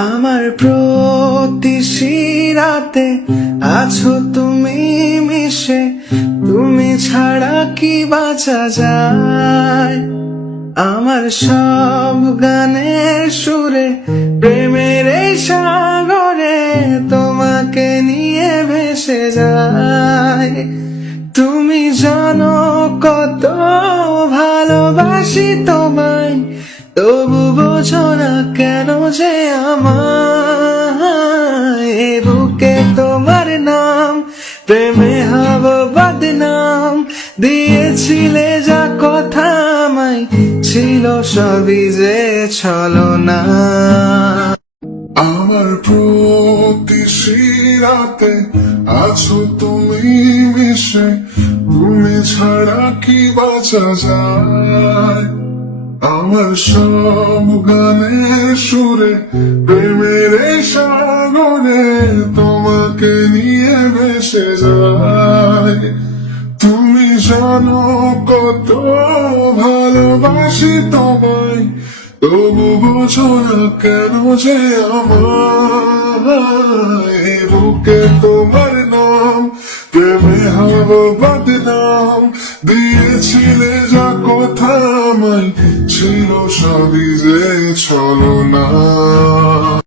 আমার প্রতি শিরাতে আছো তুমি মিশে, তুমি ছাড়া কি বাঁচা যায়। আমার সব গানের সুরে প্রেমের এই সাগরে তোমাকে নিয়ে ভেসে যায়। তুমি জানো কত ভালোবাসি তোমায়, তবু বোঝো না কেন যে আমায়। এ বুকে তোমার নাম, প্রেমে হব বদনাম, দিয়েছিলে যা কথা আমায়, ছিল সবই যে ছলনা। আমার প্রতি শিরাতে আছো তুমি মিশে, তুমি ছাড়া কি বাঁচা যায়। আমার সব গানের সুরে প্রেমের এই সাগরে তোমাকে নিয়ে ভেসে যায়। তুমি জানো কত ভালোবাসি তোমায়, তবু বোঝো না কেন যে আমায়। বুকে তোমার নাম, প্রেমে হব বদনাম, দিয়েছিলে যা কথা আমায়, ছিল সবই যে ছলনা।